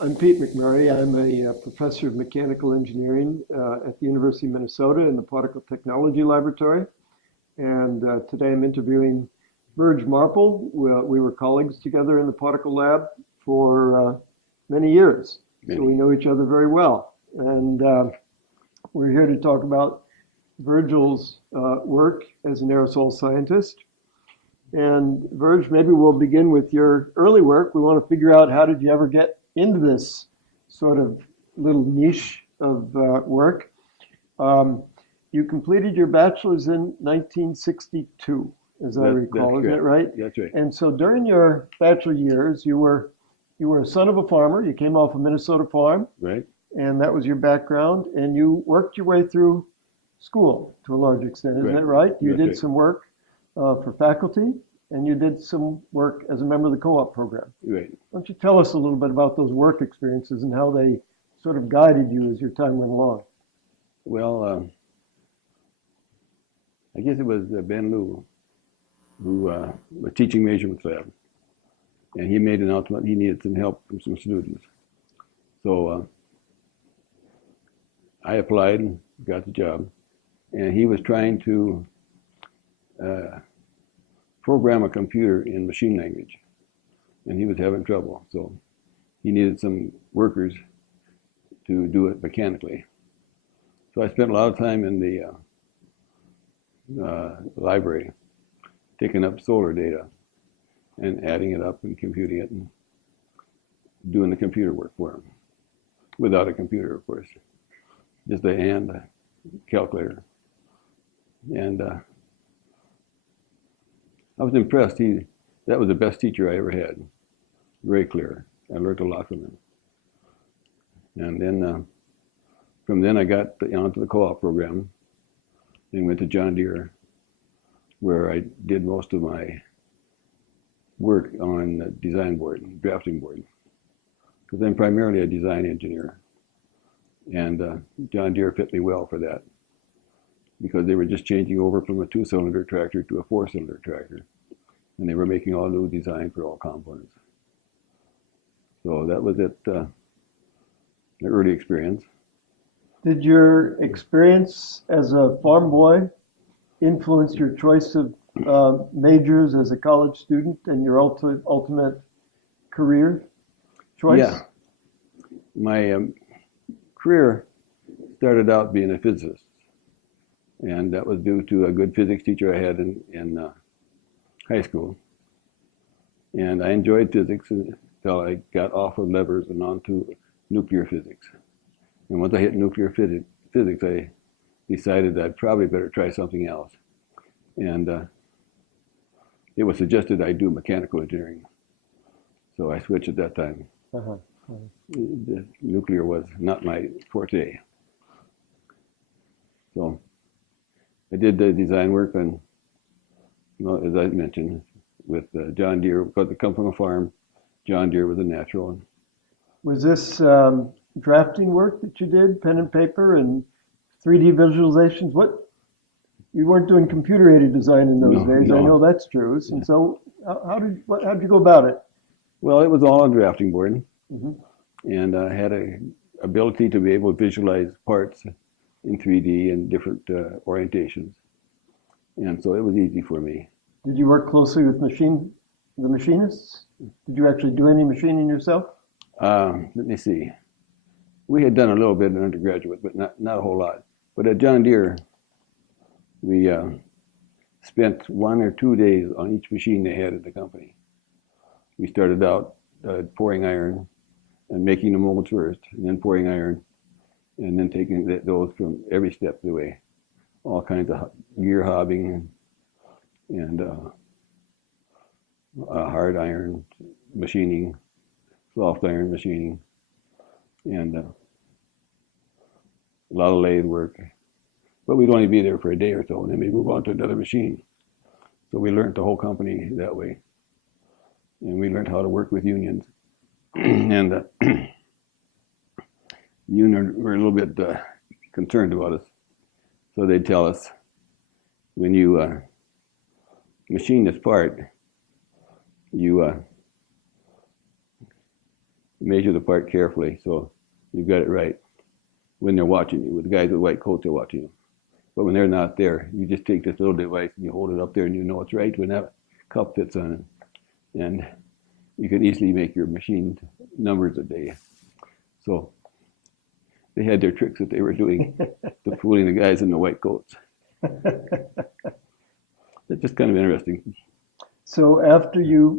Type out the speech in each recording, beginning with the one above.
I'm Pete McMurray. I'm a professor of mechanical engineering at the University of Minnesota in the Particle Technology Laboratory. And today I'm interviewing Virgil Marple. We were colleagues together in the particle lab for many years. So we know each other very well. And we're here to talk about Virgil's work as an aerosol scientist. And Virg, maybe we'll begin with your early work. We want to figure out, how did you ever get into this sort of little niche of work? You completed your bachelor's in 1962, as I recall. Is that right? That's right. And so during your bachelor years, you were a son of a farmer. You came off a Minnesota farm, Right. and that was your background. And you worked your way through school to a large extent. Isn't that right? You That's did right. some work for faculty, and you did some work as a member of the co-op program. Right. Why don't you tell us a little bit about those work experiences and how they sort of guided you as your time went along? Well, I guess it was Ben Liu who was teaching measurements lab, and he made an announcement he needed some help from some students. So I applied and got the job, and he was trying to program a computer in machine language, and he was having trouble. So he needed some workers to do it mechanically. So I spent a lot of time in the library taking up solar data and adding it up and computing it and doing the computer work for him. Without a computer, of course. Just a hand calculator. And I was impressed. That was the best teacher I ever had. Very clear. I learned a lot from him. And then from then I got onto the co-op program and went to John Deere, where I did most of my work on the design board, drafting board, because I'm primarily a design engineer. And John Deere fit me well for that, because they were just changing over from a 2-cylinder tractor to a 4-cylinder tractor, and they were making all new design for all components. So that was it, the early experience. Did your experience as a farm boy influence your choice of majors as a college student and your ultimate career choice? Yeah. My career started out being a physicist, and that was due to a good physics teacher I had in high school. And I enjoyed physics until I got off of levers and onto nuclear physics. And once I hit nuclear physics, I decided I'd probably better try something else. And it was suggested I do mechanical engineering. So I switched at that time. Uh-huh. The nuclear was not my forte. So I did the design work on, well, as I mentioned, with John Deere, because I come from a farm. John Deere was a natural. Was this drafting work that you did, pen and paper and 3D visualizations? You weren't doing computer-aided design in those days. No. I know that's true. And so how did you go about it? Well, it was all on drafting board. Mm-hmm. And I had an ability to be able to visualize parts in 3D and different orientations. And so it was easy for me. Did you work closely with the machinists? Did you actually do any machining yourself? Let me see. We had done a little bit in undergraduate, but not a whole lot. But at John Deere, we spent 1 or 2 days on each machine they had at the company. We started out pouring iron and making the molds first, and then pouring iron, and then taking those from every step of the way. All kinds of gear hobbing and hard iron machining, soft iron machining, and a lot of lathe work. But we'd only be there for a day or so, and then we'd move on to another machine. So we learned the whole company that way. And we learned how to work with unions. And the union were a little bit concerned about us. So they'd tell us, when you machine this part, you measure the part carefully so you've got it right when they're watching you. With the guys with white coats, they're watching you. But when they're not there, you just take this little device and you hold it up there and you know it's right when that cup fits on it. And you can easily make your machine numbers a day. So they had their tricks that they were doing to fooling the guys in the white coats. It's just kind of interesting. So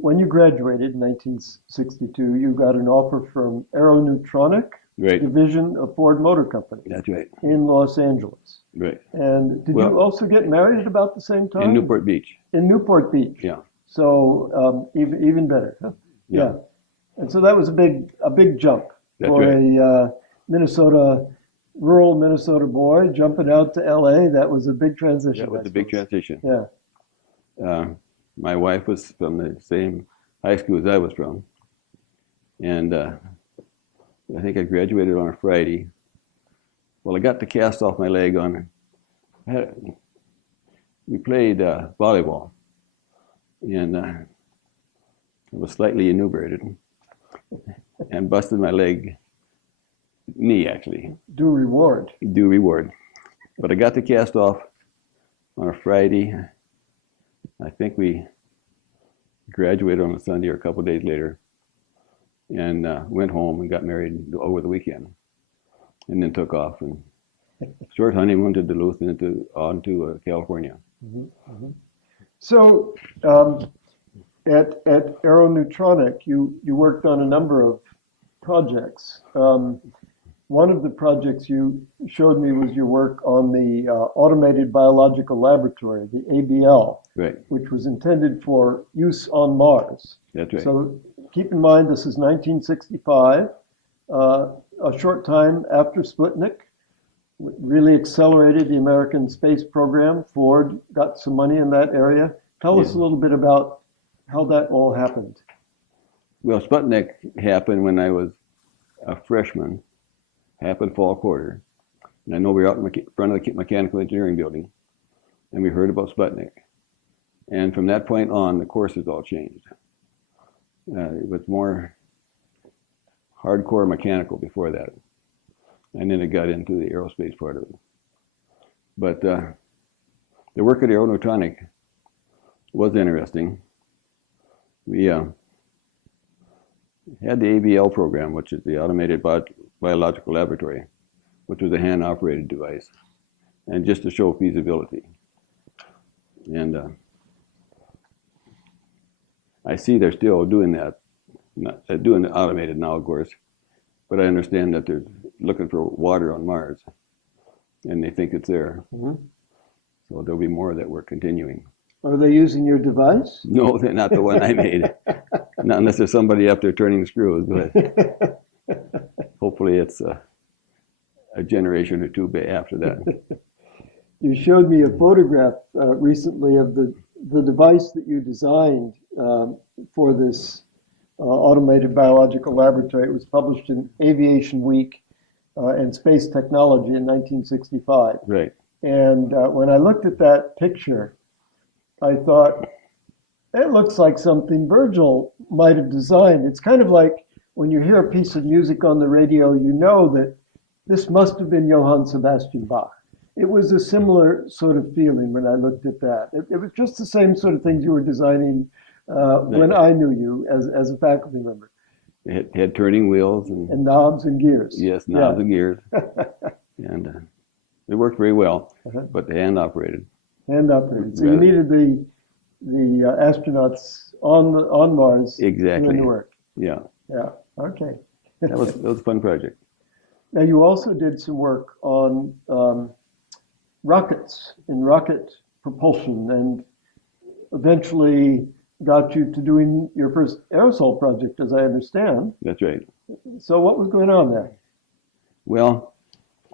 when you graduated in 1962, you got an offer from Aeronutronic Right. division of Ford Motor Company That's right. in Los Angeles. Right. And did you also get married at about the same time? In Newport Beach. In Newport Beach. Yeah. So even better. Huh? Yeah. And so that was a big jump That's for right. a rural Minnesota boy jumping out to LA. That was a big transition. That was a big transition. Yeah. My wife was from the same high school as I was from. And I think I graduated on a Friday. Well, I got the cast off my leg on. We played volleyball, and I was slightly inebriated and busted my knee actually. Due reward. Due reward. But I got the cast off on a Friday. I think we graduated on a Sunday or a couple of days later, and went home and got married over the weekend, and then took off and short honeymoon to Duluth and on to California. Mm-hmm. Mm-hmm. So at Aeronutronic, you worked on a number of projects. One of the projects you showed me was your work on the Automated Biological Laboratory, the ABL, Right. which was intended for use on Mars. That's right. So keep in mind, this is 1965, a short time after Sputnik. Really accelerated the American space program. Ford got some money in that area. Tell us a little bit about how that all happened. Well, Sputnik happened when I was a freshman, happened fall quarter. And I know we were out in front of the mechanical engineering building, and we heard about Sputnik. And from that point on, the courses all changed. It was more hardcore mechanical before that. And then it got into the aerospace part of it. But the work at Aeronutronic was interesting. We had the ABL program, which is the Automated Biological Laboratory, which was a hand-operated device, and just to show feasibility. And I see they're still doing that, doing the automated now, of course, but I understand that they're looking for water on Mars, and they think it's there. Mm-hmm. So there'll be more that we're continuing. Are they using your device? No, they're not the one I made. Not unless there's somebody up there turning the screws, but hopefully it's a generation or two after that. You showed me a photograph recently of the device that you designed for this automated biological laboratory. It was published in Aviation Week and Space Technology in 1965. Right. And when I looked at that picture, I thought, it looks like something Virgil might have designed. It's kind of like when you hear a piece of music on the radio, you know that this must have been Johann Sebastian Bach. It was a similar sort of feeling when I looked at that. It was just the same sort of things you were designing when I knew you as a faculty member. It had turning wheels and knobs and gears. Yes, knobs and gears. And it worked very well, but hand operated. Hand operated. So you needed the astronauts on Mars exactly. doing the work. Yeah. Yeah. Okay. That was a fun project. Now you also did some work on rockets and rocket propulsion, and eventually got you to doing your first aerosol project, as I understand. That's right. So what was going on there? Well,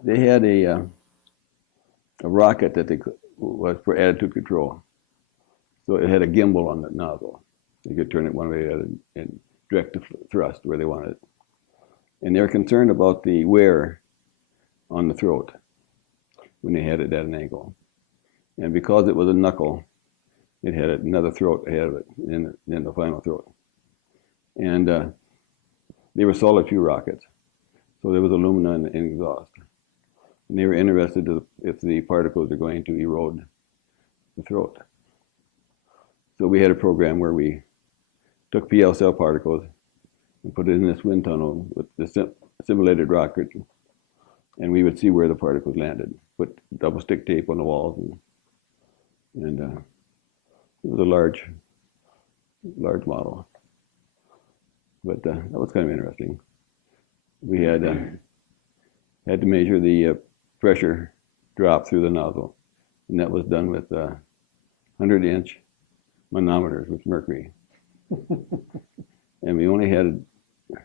they had a rocket that was for attitude control. So it had a gimbal on the nozzle. You could turn it one way or the other and direct the thrust where they wanted it. And they were concerned about the wear on the throat when they had it at an angle. And because it was a knuckle, it had another throat ahead of it, and then the final throat. And they were solid fuel rockets, so there was alumina in exhaust. And they were interested if the particles are going to erode the throat. So we had a program where we took PL cell particles and put it in this wind tunnel with the simulated rocket, and we would see where the particles landed. Put double stick tape on the walls, and it was a large model. But that was kind of interesting. We had to measure the pressure drop through the nozzle, and that was done with 100-inch manometers with mercury. And we only had, it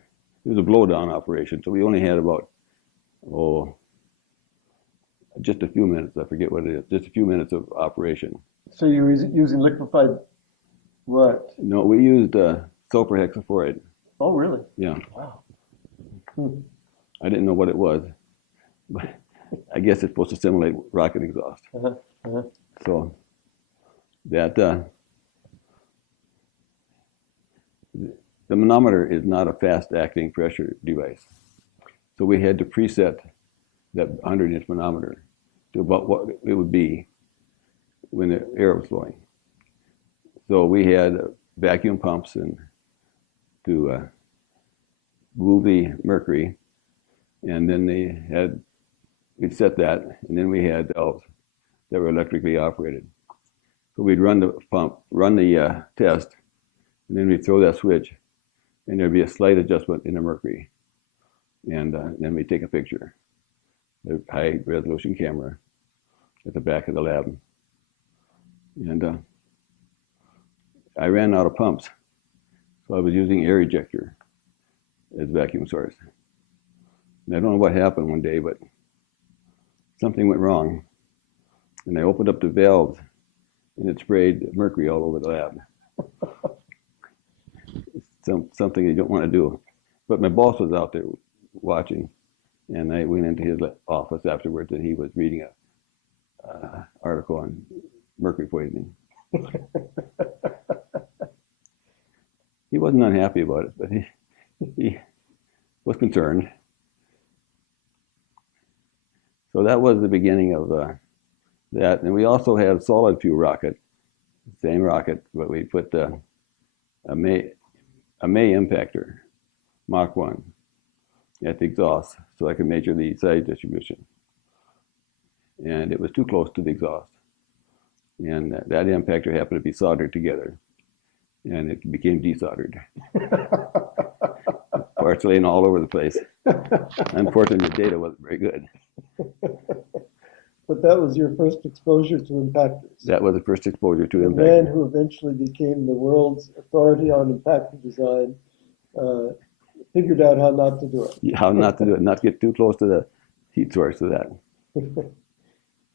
was a blowdown operation, so we only had about, just a few minutes, I forget what it is, just a few minutes of operation. So you were using liquefied what? No, we used sulfur hexafluoride. Oh, really? Yeah. Wow. I didn't know what it was, but I guess it's supposed to simulate rocket exhaust. So that the manometer is not a fast-acting pressure device. So we had to preset that 100-inch manometer to about what it would be when the air was flowing. So we had vacuum pumps and to move the mercury, and then we'd set that, and then we had valves that were electrically operated. So we'd run the pump, run the test, and then we'd throw that switch, and there'd be a slight adjustment in the mercury. And then we'd take a picture, a high resolution camera at the back of the lab. And I ran out of pumps, so I was using air ejector as vacuum source. And I don't know what happened one day, but something went wrong. And I opened up the valves, and it sprayed mercury all over the lab. Something you don't want to do. But my boss was out there watching, and I went into his office afterwards, and he was reading an article on mercury poisoning. He wasn't unhappy about it, but he was concerned. So that was the beginning of that. And we also had a solid fuel rocket, same rocket, but we put a May impactor, Mach 1, at the exhaust so I could measure the size distribution. And it was too close to the exhaust. And that impactor happened to be soldered together, and it became desoldered. Parts laying all over the place. Unfortunately, the data wasn't very good. But that was your first exposure to impactors. That was the first exposure to The impactors. man who eventually became the world's authority on impactor design figured out how not to do it. Yeah, how not to do it, not get too close to the heat source of that.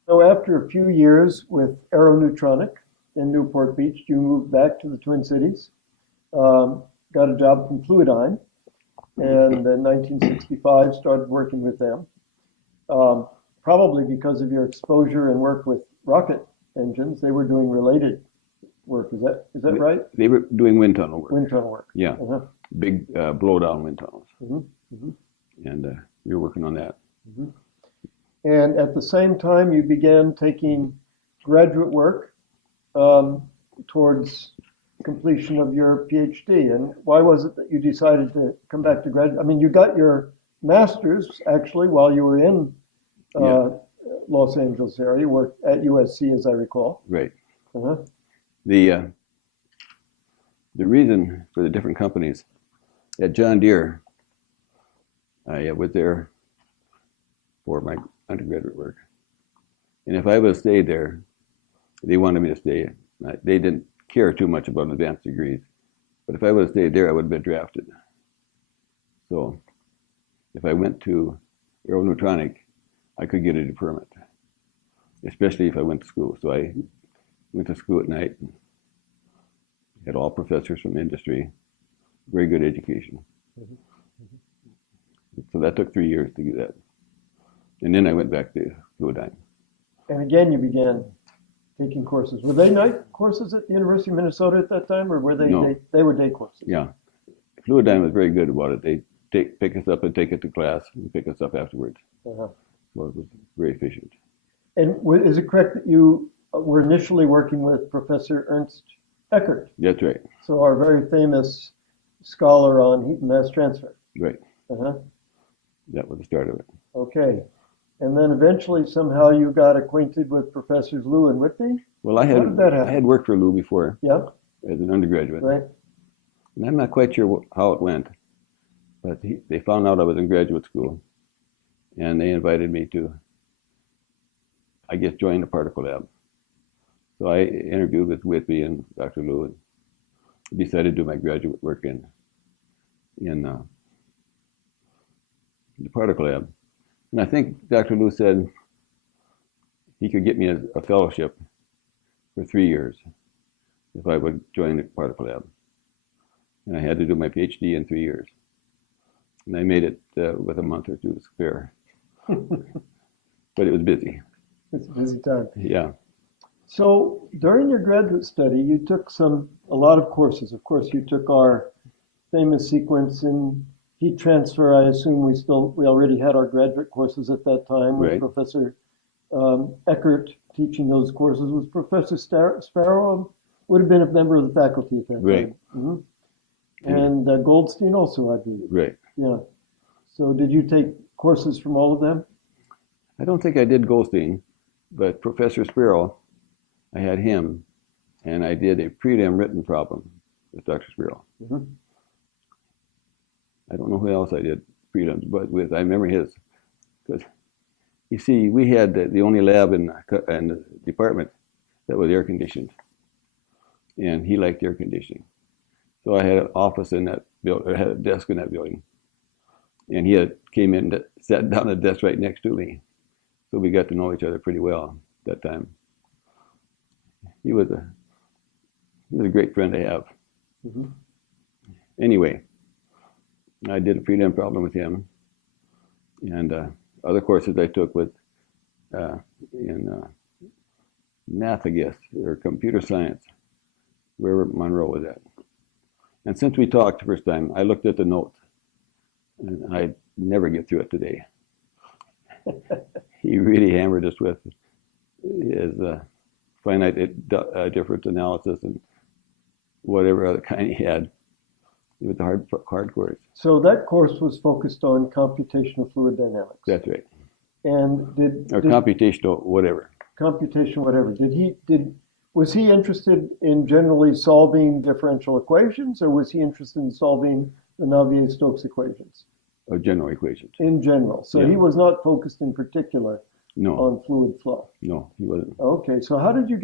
So after a few years with Aeroneutronic in Newport Beach, you moved back to the Twin Cities, got a job from Fluidyne, and in 1965 started working with them. Probably because of your exposure and work with rocket engines, they were doing related work. Is that right? They were doing wind tunnel work. Wind tunnel work. Yeah, big blowdown wind tunnels. And we were working on that. And at the same time, you began taking graduate work towards completion of your PhD. And why was it that you decided to come back to graduate? I mean, you got your master's actually while you were in Los Angeles area. You worked at USC, as I recall. Right. The reason for the different companies at John Deere, I was there for my undergraduate work. And if I would have stayed there, they wanted me to stay. They didn't care too much about advanced degrees. But if I would have stayed there, I would have been drafted. So if I went to Aeroneutronic, I could get a deferment, especially if I went to school. So I went to school at night, had all professors from industry, very good education. So that took 3 years to do that. And then I went back to Fluidyne. And again, you began taking courses. Were they night courses at the University of Minnesota at that time, or were they No. they were day courses? Yeah. Fluidyne was very good about it. pick us up and take it to class and pick us up afterwards. Uh-huh. So it was very efficient. And is it correct that you were initially working with Professor Ernst Eckert? That's right. So our very famous scholar on heat and mass transfer. Right. Uh-huh. That was the start of it. Okay. And then eventually somehow you got acquainted with Professors Liu and Whitby? Well, I How did that happen? had worked for Lou before Yeah, as an undergraduate, right. and I'm not quite sure how it went, but they found out I was in graduate school, and they invited me to, I guess, join the particle lab. So I interviewed with Whitby and Dr. Liu and decided to do my graduate work in the particle lab. And I think Dr. Liu said he could get me a fellowship for 3 years if I would join the particle lab. And I had to do my PhD in 3 years. And I made it with a month or two to spare. But it was busy. It's a busy time. Yeah. So during your graduate study, you took a lot of courses. Of course, you took our famous sequence in heat transfer. I assume we already had our graduate courses at that time with Right. Professor Eckert teaching those courses. Was Professor Sparrow would have been a member of the faculty at that Right. time. Mm-hmm. And Goldstein also, I believe. Right. Yeah. So did you take courses from all of them? I don't think I did Goldstein, but Professor Sparrow, I had him, and I did a prelim written problem with Dr. Sparrow. Mm-hmm. I don't know who else I did prelims, but with I remember his, because you see, we had the only lab in the department that was air conditioned, and he liked air conditioning. So I had an office in that building, I had a desk in that building, and he came in and sat down at the desk right next to me. So we got to know each other pretty well at that time. He was a great friend to have. Mm-hmm. Anyway, I did a prelim problem with him, and other courses I took with in math, I guess, or computer science, where Monroe was at. And since we talked the first time, I looked at the notes, and I never get through it today. He really hammered us with his finite difference analysis and whatever other kind he had. It was a hard course. So that course was focused on computational fluid dynamics. That's right. And computational whatever. Computation whatever. Was he interested in generally solving differential equations, or was he interested in solving the Navier-Stokes equations? Or general equations. In general. So Yeah. he was not focused in particular No. on fluid flow. No, he wasn't. Okay, so how did you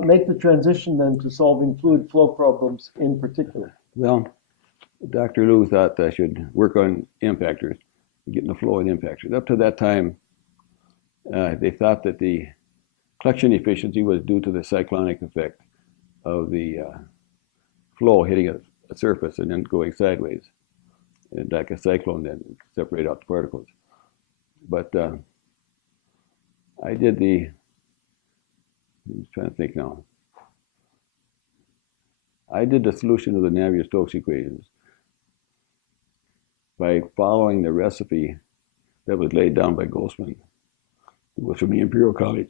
make the transition then to solving fluid flow problems in particular? Well, Dr. Liu thought I should work on impactors, getting the flow in impactors. Up to that time, they thought that the collection efficiency was due to the cyclonic effect of the flow hitting a surface and then going sideways, and like a cyclone then separate out the particles. But I did I'm trying to think now. I did the solution of the Navier-Stokes equations by following the recipe that was laid down by Goldsman, who was from the Imperial College,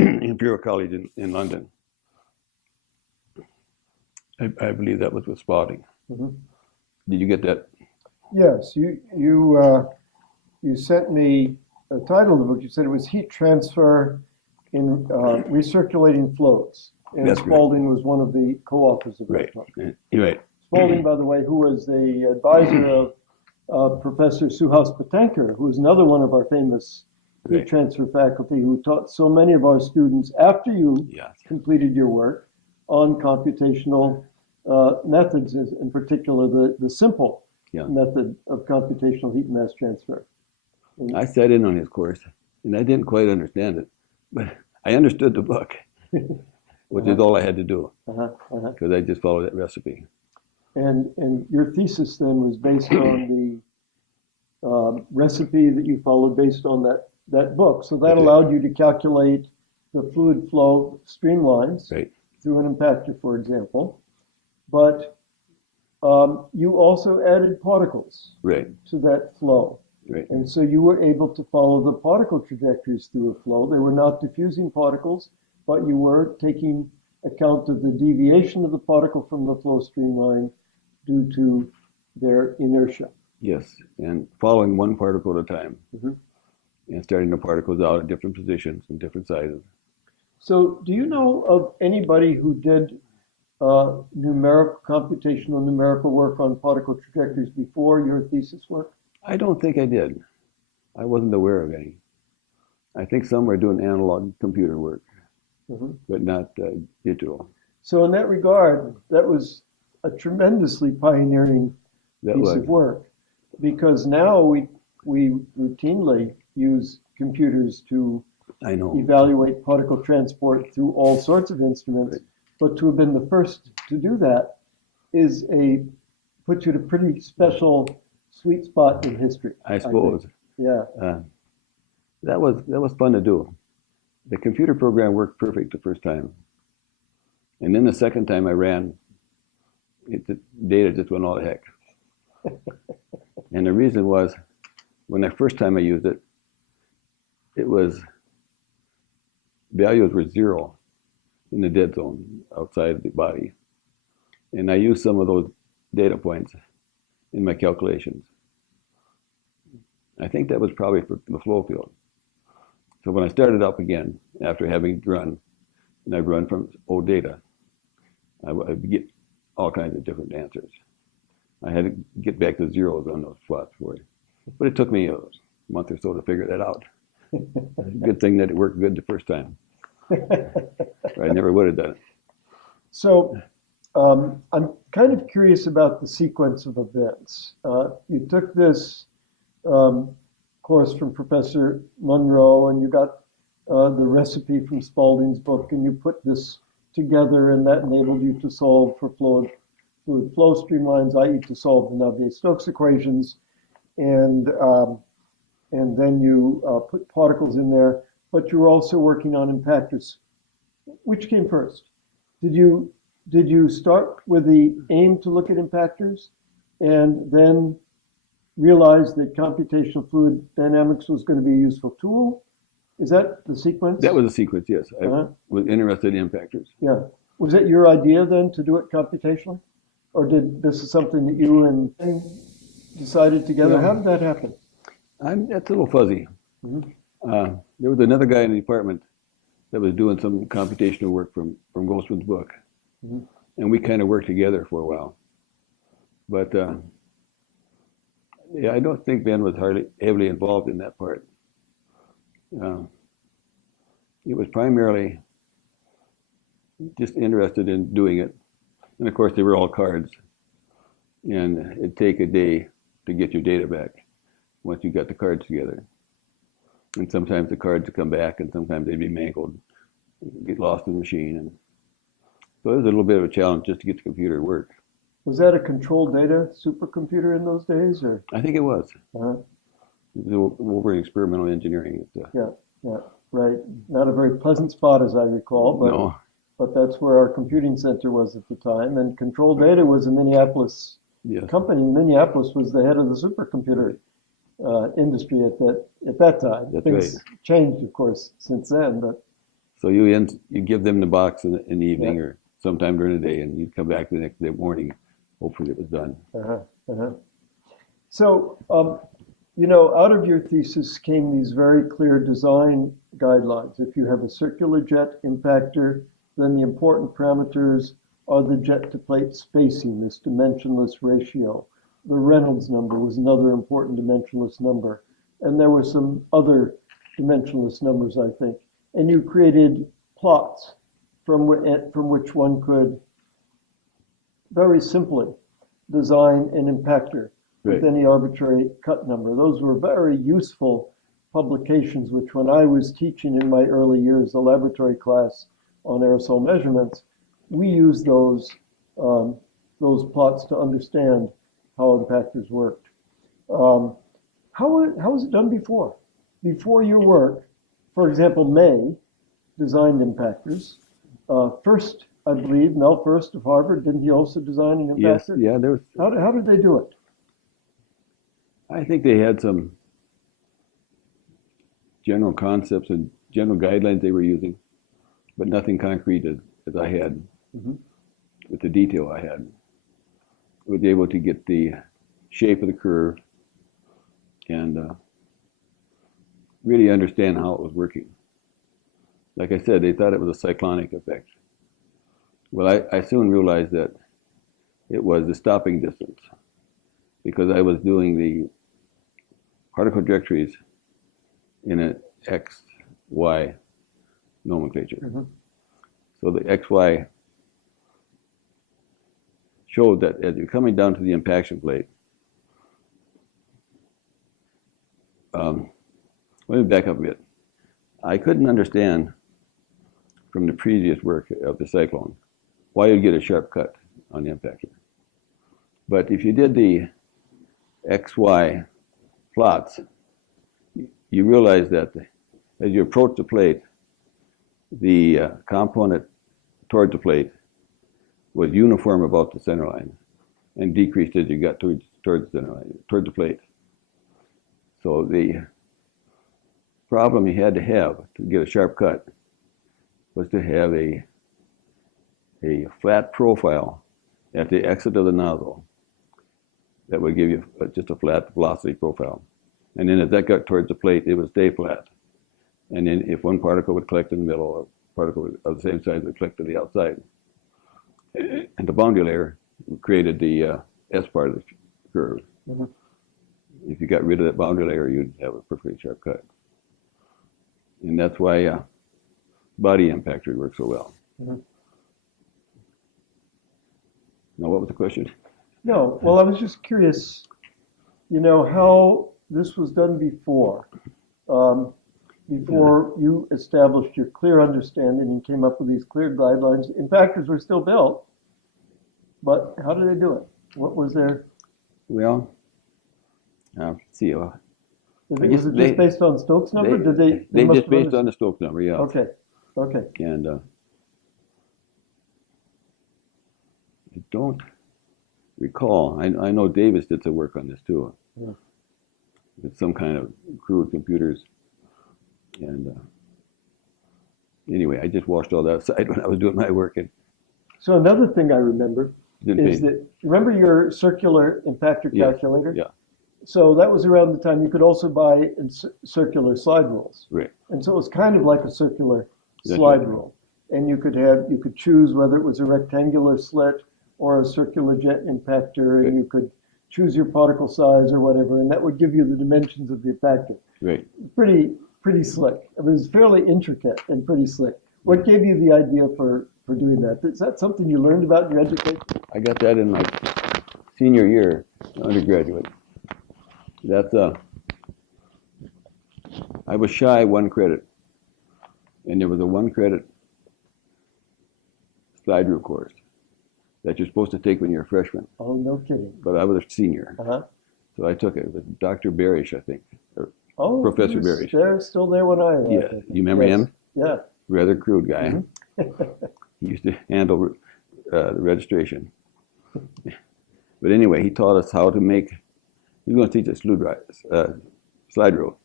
Imperial College in London. I believe that was with spotting. Mm-hmm. Did you get that? Yes, you sent me a title of the book. You said it was Heat Transfer in Recirculating Flows. And That's correct. Spalding was one of the co-authors of that Right. book. You're right. Spalding, by the way, who was the advisor of Professor Suhas Patanker, who is another one of our famous heat Right. transfer faculty who taught so many of our students after you Yes. completed your work on computational methods, in particular the simple Yeah. method of computational heat mass transfer. I sat in on his course, and I didn't quite understand it, but I understood the book, which is all I had to do, because I just followed that recipe. And your thesis then was based on the recipe that you followed based on that book. So that Okay. allowed you to calculate the fluid flow streamlines Right. through an impactor, for example. But you also added particles Right, to that flow. right. And so you were able to follow the particle trajectories through a flow. They were not diffusing particles, but you were taking account of the deviation of the particle from the flow streamline due to their inertia. Yes, and following one particle at a time, Mhm. and starting the particles out at different positions and different sizes. So do you know of anybody who did computational numerical work on particle trajectories before your thesis work? I don't think I did. I wasn't aware of any. I think some were doing analog computer work, Mhm. but not digital. So in that regard, that was a tremendously pioneering That piece was, of work, because now we routinely use computers to I know. evaluate particle transport through all sorts of instruments, Right. but to have been the first to do that puts you at a pretty special sweet spot in history. I think. suppose. Yeah. That was fun to do. The computer program worked perfect the first time. And then the second time I ran, the data just went all to heck. And the reason was, when the first time I used it, values were 0 in the dead zone outside of the body. And I used some of those data points in my calculations. I think that was probably for the flow field. So when I started up again, after having run, and I've run from old data, I would get all kinds of different answers. I had to get back to zeros on those plots for it. But it took me a month or so to figure that out. Good thing that it worked good the first time. I never would have done it. So I'm kind of curious about the sequence of events. You took this course from Professor Monroe, and you got the recipe from Spalding's book, and you put this together, and that enabled you to solve for fluid flow streamlines, i.e. to solve the Navier-Stokes equations, and then you put particles in there, but you were also working on impactors. Which came first? Did you start with the aim to look at impactors and then realize that computational fluid dynamics was going to be a useful tool? Is that the sequence? That was a sequence, yes. I was interested in impactors. Yeah. Was it your idea then to do it computationally? Or did this is something that you and Penn decided together? Yeah. How did that happen? That's a little fuzzy. Mm-hmm. There was another guy in the department that was doing some computational work from Grossman's book. Mm-hmm. And we kind of worked together for a while. But yeah, I don't think Ben was heavily involved in that part. He was primarily just interested in doing it. And of course, they were all cards. And it'd take a day to get your data back once you got the cards together. And sometimes the cards would come back, and sometimes they'd be mangled, get lost in the machine. And so it was a little bit of a challenge just to get the computer to work. Was that a controlled data supercomputer in those days, or? I think it was. Uh-huh. It was over in experimental engineering. Yeah, right. Not a very pleasant spot, as I recall, but No. But that's where our computing center was at the time. And Control Data was a Minneapolis Yes. company. Minneapolis was the head of the supercomputer industry at that time. That's Things right. changed, of course, since then. But So you give them the box in the evening or sometime during the day, and you'd come back the next day morning. Hopefully it was done. So, out of your thesis came these very clear design guidelines. If you have a circular jet impactor, then the important parameters are the jet to plate spacing, this dimensionless ratio. The Reynolds number was another important dimensionless number. And there were some other dimensionless numbers, I think. And you created plots from which one could very simply design an impactor with any arbitrary cut number. Those were very useful publications, which when I was teaching in my early years, the laboratory class on aerosol measurements, we used those plots to understand how impactors worked. How was it done before? Before your work, for example, May designed impactors. First I believe, Mel First of Harvard, didn't he also design an Yes, impactor? yeah, there was. How did they do it? I think they had some general concepts and general guidelines they were using, but nothing concrete as I had with the detail I had. I was able to get the shape of the curve and really understand how it was working. Like I said, they thought it was a cyclonic effect. Well, I soon realized that it was the stopping distance because I was doing the particle trajectories in an X, Y nomenclature. So the XY showed that as you're coming down to the impaction plate, let me back up a bit. I couldn't understand from the previous work of the cyclone why you'd get a sharp cut on the impactor. But if you did the XY plots, you realize that as you approach the plate, the component towards the plate was uniform about the center line and decreased as you got towards the center line, towards the plate. So the problem you had to have to get a sharp cut was to have a flat profile at the exit of the nozzle that would give you just a flat velocity profile. And then as that got towards the plate, it would stay flat. And then if one particle would collect in the middle, a particle of the same size would collect to the outside. And the boundary layer created the S part of the curve. If you got rid of that boundary layer, you'd have a perfectly sharp cut. And that's why body impactor works so well. Now, what was the question? No, well, I was just curious, how this was done before. Before you established your clear understanding and came up with these clear guidelines. Impactors were still built, but how did they do it? What was their... Well, let's see. Was it just based on Stokes number? They just based on the Stokes number, yeah. Okay. And I don't recall. I know Davis did some work on this too. With some kind of crude computers. And anyway, I just washed all that aside when I was doing my work. So another thing I remember is that, remember your circular impactor calculator? Yeah. So that was around the time you could also buy circular slide rules. Right. And so it was kind of like a circular slide rule. And you could choose whether it was a rectangular slit or a circular jet impactor, and you could choose your particle size or whatever, and that would give you the dimensions of the impactor. Right. Pretty slick. It was fairly intricate and pretty slick. What gave you the idea for doing that? Is that something you learned about in your education? I got that in my senior year, undergraduate. That's I was shy 1 credit, and there was a 1 credit slide rule course that you're supposed to take when you're a freshman. Oh, no kidding. But I was a senior, so I took it with Dr. Barish, I think, or Professor Barish. They're still there when I arrived. Yeah, you remember him? Yeah. Rather crude guy. He used to handle the registration. But anyway, he taught us how to make. He was going to teach us slide rule,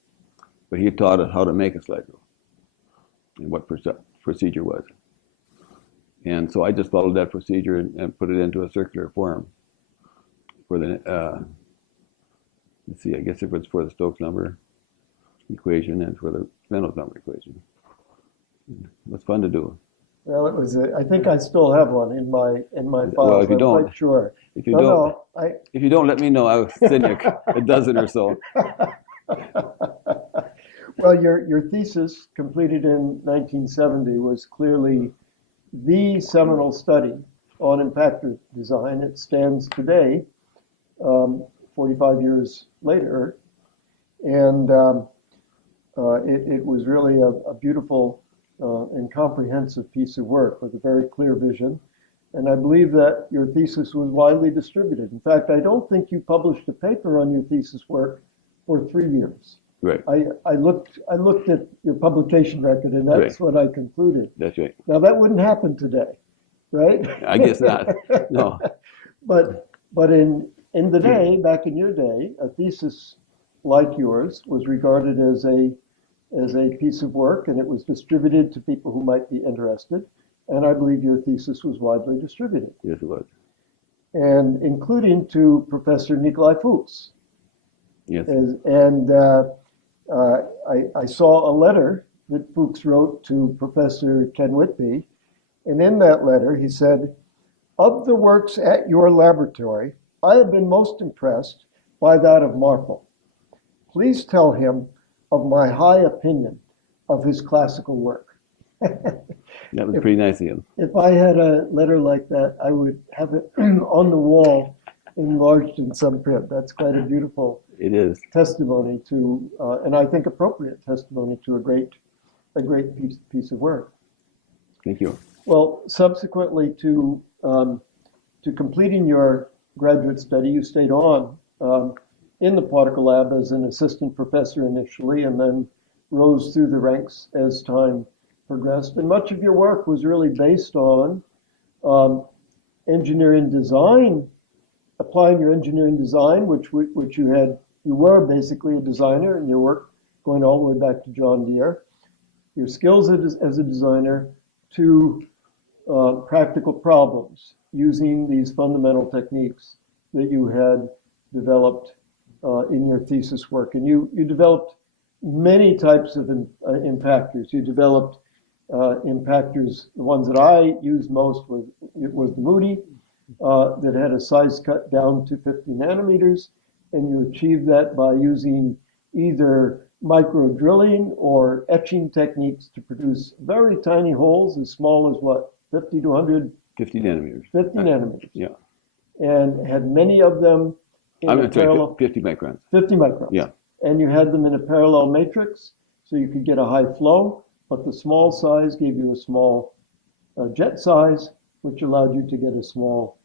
but he taught us how to make a slide rule and what procedure was. And so I just followed that procedure and put it into a circular form for the, let's see, I guess it was for the Stokes number equation and for the Reynolds number equation. It was fun to do. Well, it was. I think I still have one in my files. Well, if you don't, I'm quite sure. If you don't, let me know. I'll send you a dozen or so. Well, your thesis, completed in 1970, was clearly the seminal study on impactor design. It stands today, 45 years later, and it was really a beautiful and comprehensive piece of work with a very clear vision. And I believe that your thesis was widely distributed. In fact, I don't think you published a paper on your thesis work for 3 years. Right. I looked at your publication record, and that's what I concluded. That's right. Now, that wouldn't happen today. right? I guess not. No. But in the day, back in your day, a thesis like yours was regarded as a piece of work, and it was distributed to people who might be interested. And I believe your thesis was widely distributed, Yes, it was. and including to Professor Nikolai Fuchs. Yes. And I saw a letter that Fuchs wrote to Professor Ken Whitby, and in that letter he said, "Of the works at your laboratory, I have been most impressed by that of Marple. Please tell him of my high opinion of his classical work." That was pretty nice of him. If I had a letter like that, I would have it on the wall, enlarged in some print. That's quite a beautiful It is. testimony to, and I think appropriate testimony to a great piece of work. Thank you. Well, subsequently to completing your graduate study, you stayed on in the particle lab as an assistant professor initially, and then rose through the ranks as time progressed. And much of your work was really based on engineering design, applying your engineering design, which you were basically a designer, and your work going all the way back to John Deere, your skills as a designer to practical problems using these fundamental techniques that you had developed in your thesis work. And you developed many types of impactors. You developed impactors. The ones that I used most was the Moody that had a size cut down to 50 nanometers, and you achieved that by using either micro drilling or etching techniques to produce very tiny holes as small as what, 50 to 100? 50 nanometers. 50 nanometers. Yeah. And had many of them in I'm a sorry, parallel. 50 microns. 50 microns. Yeah. And you had them in a parallel matrix, so you could get a high flow, but the small size gave you a small jet size, which allowed you to get a small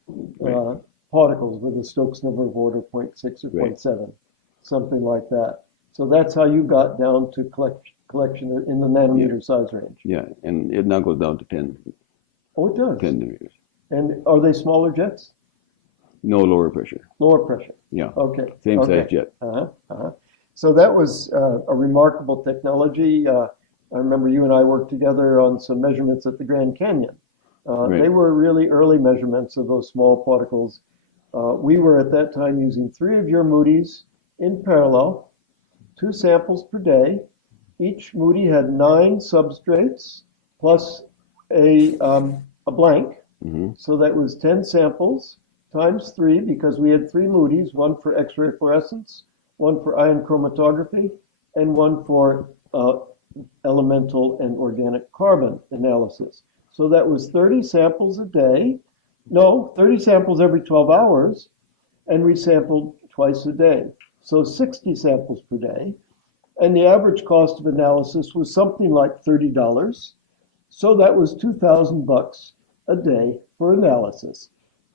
particles with a Stokes number of order 0.6 or 0.7, something like that. So that's how you got down to collection in the nanometer size range. Yeah, and it now goes down to 10. Oh, it does. 10 nanometers. And are they smaller jets? No lower pressure. Lower pressure. Yeah. Okay. Same okay. size jet. So that was a remarkable technology. I remember you and I worked together on some measurements at the Grand Canyon. They were really early measurements of those small particles. We were at that time using 3 of your Moody's in parallel, 2 samples per day. Each Moody had 9 substrates plus a blank. Mm-hmm. So that was 10 samples times 3, because we had 3 Moody's, one for X-ray fluorescence, one for ion chromatography, and one for elemental and organic carbon analysis. So that was 30 samples a day. No, 30 samples every 12 hours, and we sampled twice a day. So 60 samples per day. And the average cost of analysis was something like $30. So that was $2,000 a day for analysis.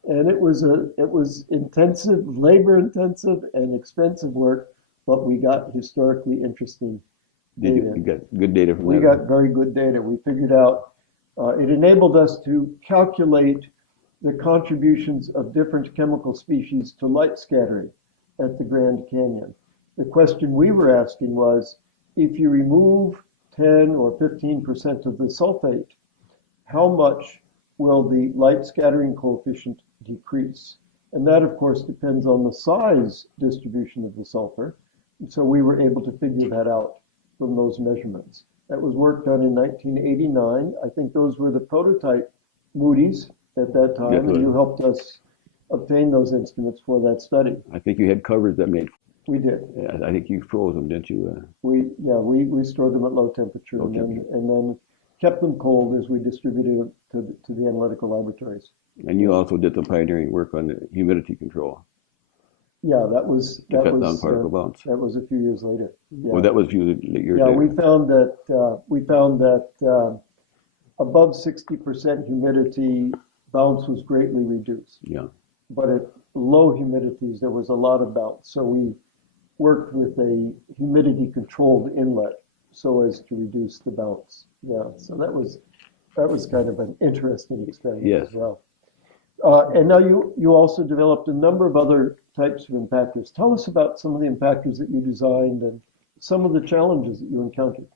And it was intensive, labor intensive, and expensive work, but we got historically interesting data. You got good data from that? We got very good data. We figured out, it enabled us to calculate the contributions of different chemical species to light scattering at the Grand Canyon. The question we were asking was, if you remove 10 or 15% of the sulfate, how much will the light scattering coefficient decrease? And that, of course, depends on the size distribution of the sulfur. So we were able to figure that out from those measurements. That was work done in 1989. I think those were the prototype Moody's at that time, and you helped us obtain those instruments for that study. I think you had covers that made. We did. Yeah, I think you froze them, didn't you? We stored them at low temperature, and then kept them cold as we distributed them to the analytical laboratories. And you also did some pioneering work on the humidity control. Yeah, that was cut down particle bounce. That was a few years later. Yeah. Well, that was your yeah. data. We found that above 60% humidity, bounce was greatly reduced. Yeah. But at low humidities, there was a lot of bounce. So we worked with a humidity controlled inlet so as to reduce the bounce. Yeah. So that was That was kind of an interesting experiment Yes. as well. And now you also developed a number of other types of impactors. Tell us about some of the impactors that you designed and some of the challenges that you encountered.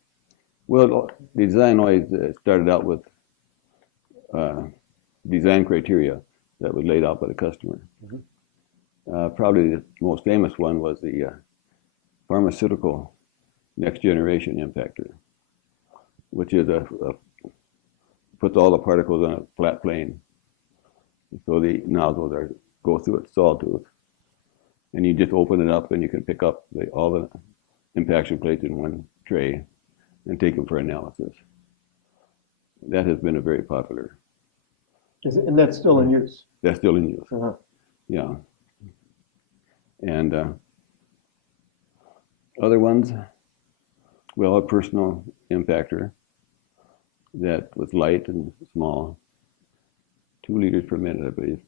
Well, the design always started out with design criteria that was laid out by the customer. Probably the most famous one was the pharmaceutical next generation impactor, which is puts all the particles on a flat plane. So the nozzles go through its sawtooth, and you just open it up and you can pick up all the impaction plates in one tray and take them for analysis. That has been a very popular. And that's still in use? That's still in use. Uh-huh. Yeah. And other ones, well, a personal impactor that was light and small, 2 liters per minute, I believe.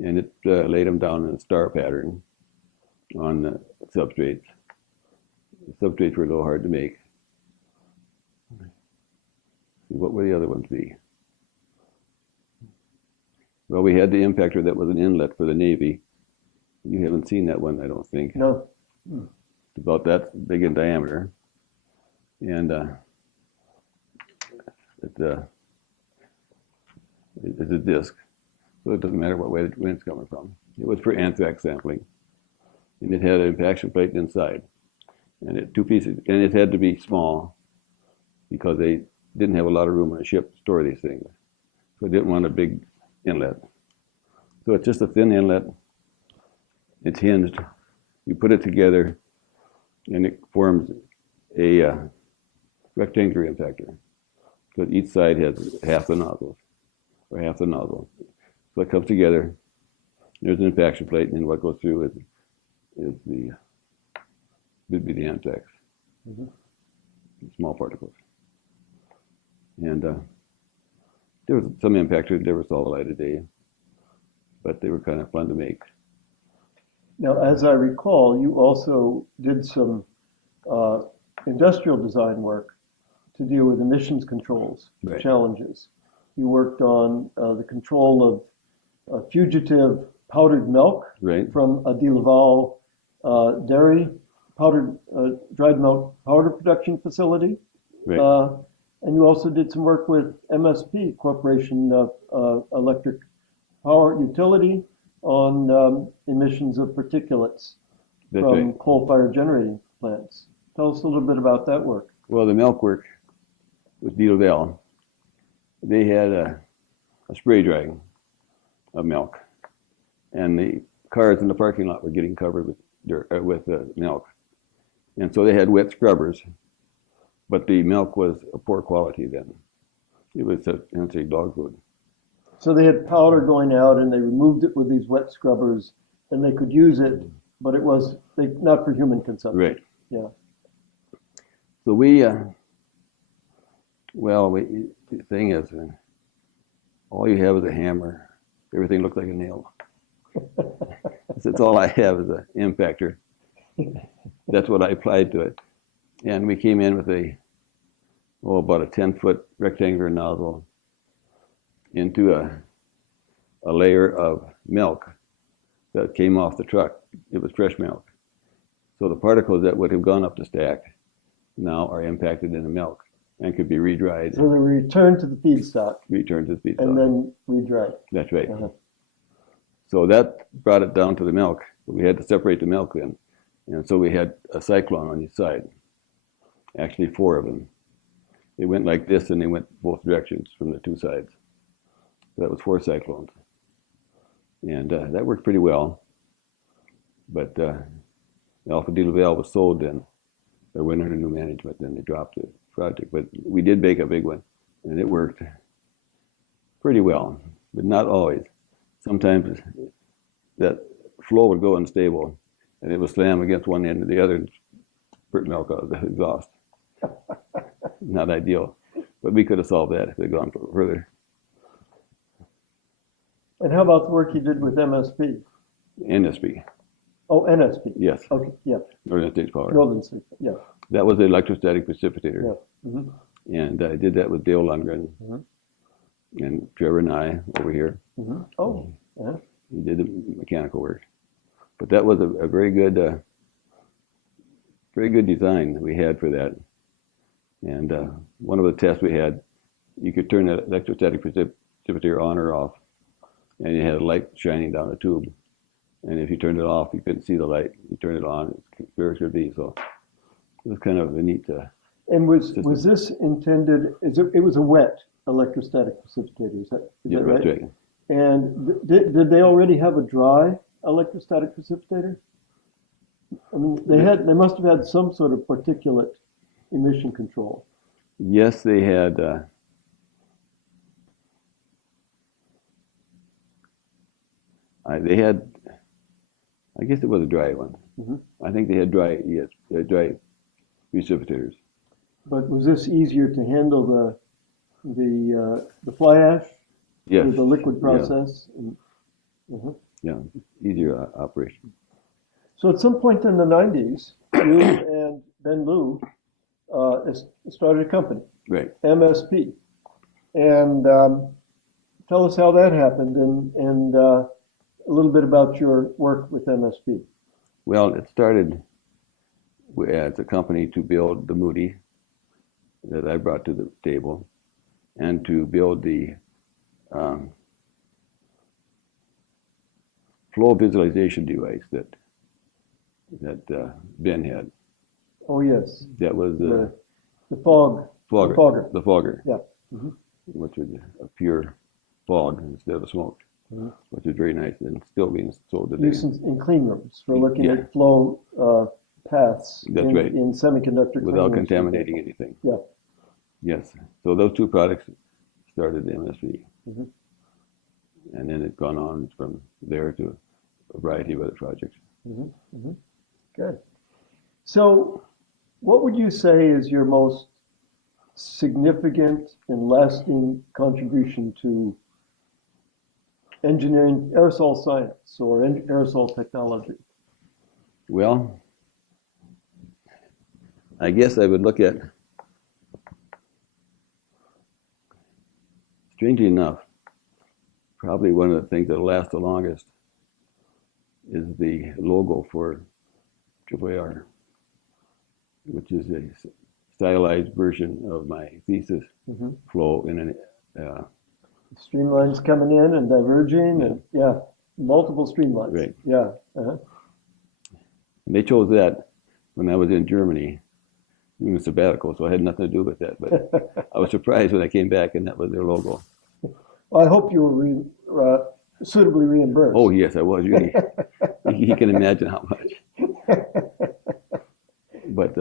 And it laid them down in a star pattern on the substrates. The substrates were a little hard to make. What would the other ones be? Well, we had the impactor that was an inlet for the Navy. You haven't seen that one, I don't think. No. It's about that big in diameter. And it's a disc, so it doesn't matter what way the wind's coming from. It was for anthrax sampling, and it had an impaction plate inside, and it had to be small because they didn't have a lot of room on a ship to store these things, so they didn't want a big inlet. So it's just a thin inlet. It's hinged. You put it together, and it forms a rectangular impactor. So each side has half the nozzle. So it comes together. There's an impaction plate, and then what goes through would be the anthrax, small particles. And there was some impactors never saw the light of day, but they were kind of fun to make. Now, as I recall, you also did some industrial design work to deal with emissions controls challenges. You worked on the control of fugitive powdered milk from a De Laval dairy dried milk powder production facility. And you also did some work with MSP, Corporation Electric Power Utility, on emissions of particulates from coal-fired generating plants. Tell us a little bit about that work. Well, the milk work with De Laval, they had a spray drying of milk, and the cars in the parking lot were getting covered with milk, and so they had wet scrubbers, but the milk was of poor quality then. It was essentially dog food. So they had powder going out, and they removed it with these wet scrubbers, and they could use it, but it was not for human consumption. Right. Yeah. So the thing is, all you have is a hammer. Everything looks like a nail. That's all I have is an impactor. That's what I applied to it. And we came in with about a 10-foot rectangular nozzle into a layer of milk that came off the truck. It was fresh milk. So the particles that would have gone up the stack now are impacted in the milk and could be re-dried. So they were returned to the feedstock. And then re-dried. That's right. So that brought it down to the milk. We had to separate the milk then. And so we had a cyclone on each side. Actually, 4 of them. They went like this, and they went both directions from the 2 sides. So that was 4 cyclones. And that worked pretty well. But Alpha De Laval was sold then. They went under new management, then they dropped the project. But we did make a big one, and it worked pretty well, but not always. Sometimes that flow would go unstable, and it would slam against one end or the other and spurt milk out of the exhaust. Not ideal, but we could have solved that if they'd gone further. And how about the work you did with MSP? NSP. Oh, NSP. Yes. Okay, yeah. Northern States Power. Northern States, yeah. That was the electrostatic precipitator. Yeah. And I did that with Dale Lundgren and Trevor and I over here. Oh, We did the mechanical work. But that was a very good design that we had for that. And one of the tests we had, you could turn the electrostatic precipitator on or off, and you had a light shining down a tube. And if you turned it off, you couldn't see the light. You turned it on, it's clear as could be. So it was kind of a neat. and was this intended? It was a wet electrostatic precipitator? Is that right? That's right. And did they already have a dry electrostatic precipitator? I mean, they must have had some sort of particulate emission control. Yes, they had. They had. I guess it was a dry one. I think they had dry precipitators. But was this easier to handle the fly ash? Yes. With the liquid process? Yeah, easier operation. So at some point in the 90s, you and Ben Liu started a company, Right. MSP. And tell us how that happened and a little bit about your work with MSP. Well, it started as a company to build the Moody that I brought to the table and to build the flow visualization device that Ben had. Oh, yes. That was The fogger. fogger. The fogger. The fogger. Yeah. Which was a pure fog instead of smoke, which is very nice and still being sold today. Used in clean rooms for looking Yeah. at flow paths That's in, right. in semiconductor clean Without rooms. contaminating anything. Yeah. Yes. So those two products started MSV. And then it's gone on from there to a variety of other projects. Good. So what would you say is your most significant and lasting contribution to engineering, aerosol science or aerosol technology? Well, I guess I would look at, strangely enough, probably one of the things that'll last the longest is the logo for AAR, which is a stylized version of my thesis flow in an Streamlines coming in and diverging and multiple streamlines. Right. Yeah. And they chose that when I was in Germany doing a sabbatical, so I had nothing to do with that. But I was surprised when I came back and that was their logo. Well, I hope you were suitably reimbursed. Oh yes, I was really. You can imagine how much. But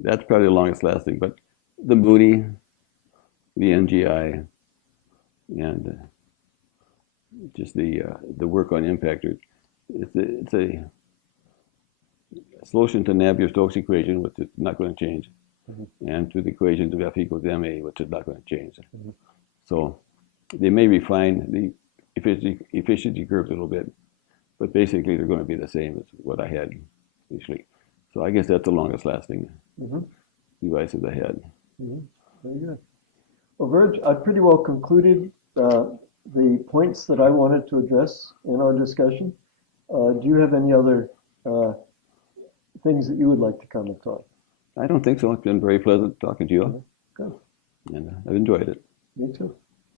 that's probably the longest lasting. But the Moody, the NGI, and just the work on impactors. It's a solution to Navier-Stokes equation, which is not going to change, and to the equations of F equals ma, which is not going to change. So they may refine the efficiency curves a little bit, but basically they're going to be the same as what I had initially. So I guess that's the longest lasting devices I had. Very good. Well, Virg, I pretty well concluded the points that I wanted to address in our discussion. Do you have any other things that you would like to comment on? I don't think so. It's been very pleasant talking to you, Good. and I've enjoyed it. Me too.